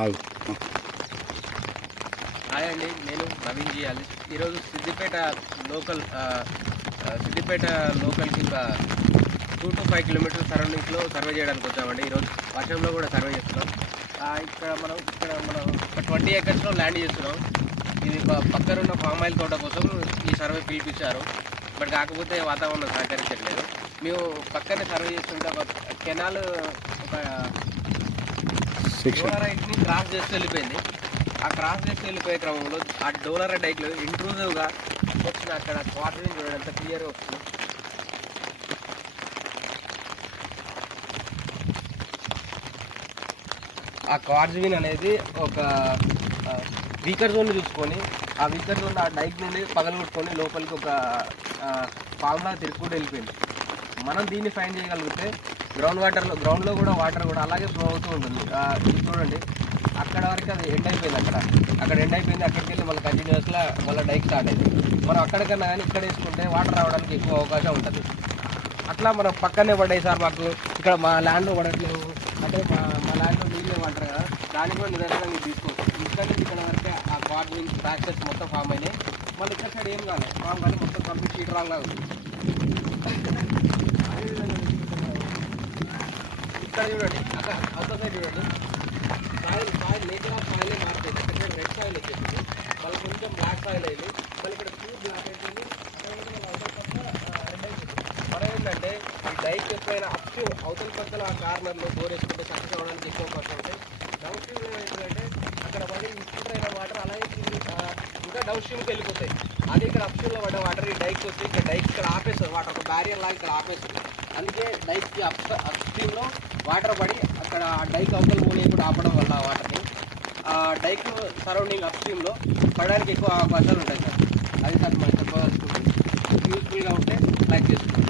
ఆగు. హాయ్ అండి నేను నవీన్ చేయాలి ఈరోజు సిద్దిపేట లోకల్ సిద్దిపేట లోకల్కి ఇంకా టూ టు ఫైవ్ కిలోమీటర్ సరౌండింగ్స్లో సర్వే చేయడానికి వచ్చామండి. ఈరోజు వర్షంలో కూడా సర్వే చేస్తున్నాం. ఇక్కడ మనం ఇక్కడ మనం ఒక ట్వంటీ ఎకర్స్లో ల్యాండ్ చేస్తున్నాం. ఇది పక్కన ఉన్న ఫామ్ ఆయిల్ తోట కోసం ఈ సర్వే పిలిపించారు. బట్ కాకపోతే వాతావరణం సహకరించట్లేదు. మేము పక్కనే సర్వే చేస్తుంటే ఒక కెనాల్ ఒక సెక్షన్ డోలరైట్ని క్రాస్ చేసి వెళ్ళిపోయింది. ఆ క్రాస్ చేసి వెళ్ళిపోయే క్రమంలో ఆ డోలర్ డైక్లో ఇంట్రూజివ్గా వచ్చిన అక్కడ క్వార్టరింగ్ చూడండి ఎంత క్లియర్గా వస్తుంది. ఆ క్వార్జివిన్ అనేది ఒక వీకర్ జోన్ చూసుకొని ఆ వీకర్ జోన్ ఆ డైక్ నుండి పగలగొట్టుకొని లోపలికి ఒక పాములా తిరుగుకుంటూ వెళ్ళిపోయింది. మనం దీన్ని ఫైన్ చేయగలిగితే గ్రౌండ్ వాటర్లో గ్రౌండ్లో కూడా వాటర్ కూడా అలాగే ఫ్లో అవుతూ ఉంటుంది. చూడండి. అక్కడ వరకు అది ఎండ్ అయిపోయింది అక్కడ. అక్కడ ఎండ్ అయిపోయింది అక్కడికి వెళ్ళి మళ్ళీ కంటిన్యూస్గా మళ్ళీ డైక్ స్టార్ట్ అయింది. మనం అక్కడికన్నా కానీ ఇక్కడ వేసుకుంటే వాటర్ రావడానికి ఎక్కువ అవకాశం ఉంటుంది. అట్లా మనం పక్కనే పడ్డాయి సార్ మాకు. ఇక్కడ మా ల్యాండ్లో పడట్లేవు అంటే మా మా ల్యాండ్లో నీళ్ళు పడతారు కదా. దానికి కూడా నిదర్శనం మీరు తీసుకోవచ్చు ఇక్కడ నుంచి ఇక్కడ వరకే ఆ కార్డింగ్ ఫ్రాక్చర్స్ మొత్తం ఫామ్ అయినాయి. మళ్ళీ ఇక్కడ సైడ్ ఏం కాలేదు ఫామ్ కానీ మొత్తం కంప్లీట్ షీట్ రాంగ్లా ఉంది. ఇక్కడ చూడండి. అక్కడ అవుటర్ సైడ్ చూడండి. సాయిల్ సాయిల్ లేకుండా ఆఫ్ సాయిల్ మారిపోయింది ఇక్కడ రెడ్ సాయిల్ వచ్చేసింది. మళ్ళీ కొంచెం బ్లాక్ సాయిల్ అయింది. మళ్ళీ ఇక్కడ ప్యూర్ బ్లాక్ అయిపోయింది మనం ఏంటంటే ఈ డైక్ ఎక్కువైన అప్ అవతల పక్కల ఆ కార్నర్లో బోర్ వేసుకుంటే సక్సెస్ అవ్వడానికి ఎక్కువ అవకాశం ఉంటాయి. డౌన్ స్ట్రీమ్ ఏంటంటే అక్కడ పడి ఇన్స్టిట్యూట్ వాటర్ అలాగే ఇంకా డౌన్ స్ట్రీమ్కి వెళ్ళిపోతాయి. అది ఇక్కడ అప్ పడ్డ వాటర్ ఈ డైక్ వచ్చి ఇక్కడ డైక్ ఇక్కడ ఆపేస్తుంది. వాటర్ ఒక బ్యారియర్ లాగా ఇక్కడ ఆపేస్తుంది. అందుకే డైక్కి అప్ అప్ స్ట్రీమ్లో వాటర్ పడి అక్కడ డైక్ అవతల పోనీ కూడా ఆపడం వల్ల వాటర్ని ఆ డైక్ సరౌండింగ్ అప్ స్ట్రీమ్లో పడడానికి ఎక్కువ అవకాశాలు ఉంటాయి సార్ అది సార్ మనం చెప్పవలసింది యూస్ఫుల్గా ఉంటే లైక్ చేసుకుంటాం